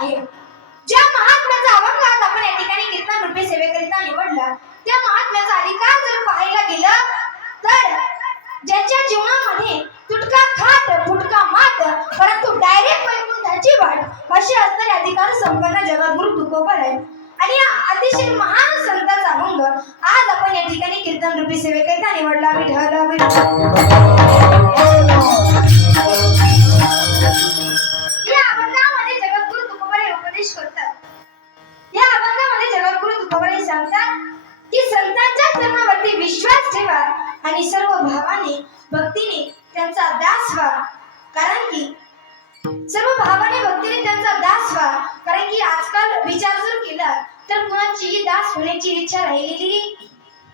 आहे. ज्या महात्म्याचा अभंग आपण या ठिकाणी कीर्तन रूपे सेवेकरिता निवडला त्या महात्म्याचा अधिकार जर पाहायला गेलं तर ज्यांच्या जीवनामध्ये तुटका खाट फुटका माट परंतु डायरेक्ट वैकुंठाची वाट असे असणारे अधिकार संपन्न जगद्गुरु तुकोबर आहे आणि अतिशय महान संतांचा अभंग आज आपण या ठिकाणी कीर्तन रूपी सेवेकरिता निवडला. विठ्ठल विठ्ठल. की संतांच्या धर्मावरती विश्वास ठेवा आणि सर्व भावाने भक्तीने त्यांचा दास व्हा. कारण की सर्व भावाने भक्तीने त्यांचा दास व्हा. कारण की आजकाल विचार जर केला तर कुणाचीही दास होण्याची इच्छा राहिलेली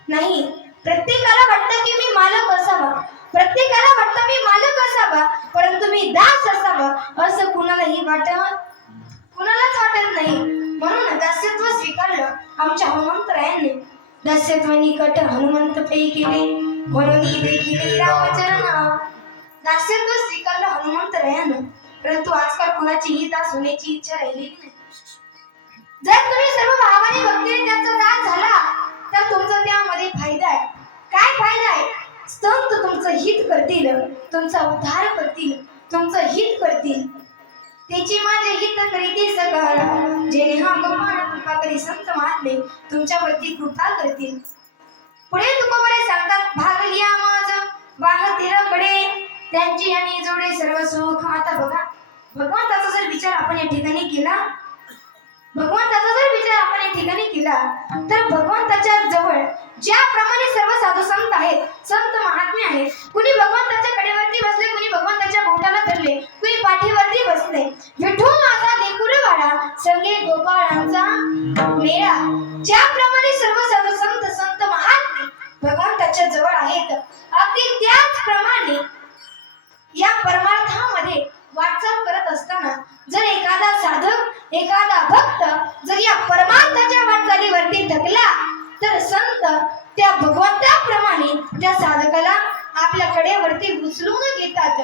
नाही. प्रत्येकाला वाटतं की मी मालक असावा. प्रत्येकाला वाटतं मी मालक असावा परंतु मी दास असावा असं कुणालाही वाटत कुणालाच वाटत नाही. म्हणून दास्यत्व स्वीकारलं आमच्या हनुमंतरायांनी दास्यत्व निकट हनुमंत पै केले म्हणून देखील रामचरण. दास्यत्व स्वीकारलं हनुमंतरायानं परंतु आजकाल कुणाचीही दास होण्याची इच्छा राहिलेली नाही. जर तुम्ही सर्व भावाने भक्तीने त्याचा दास झाला तर तुमचा त्यामध्ये फायदा आहे. काय फायदा आहे? संत तुमचं हित करतील तुमचा उद्धार करतील तुमचं हित करतील. त्याची माझे हित करीती सकाळ जेणे हा महात्मा कधी संत महात्मे तुमच्यावरती कृपा करतील. पुढे तुकोबरे सांगतात भाग भागलिया माझ बाहतीरकडे त्यांची आणि जोडे सर्व सुख. आता बघा भगवंताचा जर विचार आपण या ठिकाणी केला भगवंताचा जर विचार आपण या ठिकाणी केला तर भगवंताच्या जवळ ज्याप्रमाणे सर्व साधू संत आहेत संत महात्मे आहेत कुणी भगवंताच्या कडेवरती बसले कुणी भगवंताच्या बोटाला धरले कुणी पाठीवरती बसले विठू माझा लेकुरवाडा सगळे गोपाळांचा मेळा ज्याप्रमाणे सर्व सर्व संत संत महात्मे भगवंताच्या जवळ आहेत. अगदी त्याचप्रमाणे या परमार्थामध्ये वाटचाल करत असताना जर एखादा साधक एखादा भक्त जर या परमार्थाच्या वाटचालीवरती थकला तर संत त्या भगवंताप्रमाणे त्या साधकाला आपल्या कडेवरती उचलून घेतात.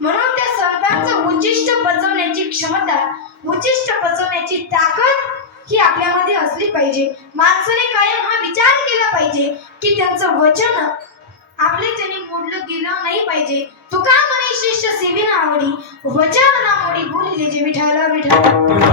म्हणून त्या संतांचं उच्चिष्ट पचवण्याची क्षमता उच्चिष्ट पचवण्याची ताकद ही आपल्यामध्ये असली पाहिजे. माणसाने कायम हा विचार केला पाहिजे की त्यांचं वचन आपले त्यांनी मोडलं गेलं नाही पाहिजे. तुका म्हणे शिष्य सेवेना आवडी वचन ना मोडी बोलिले जे विठाला विठा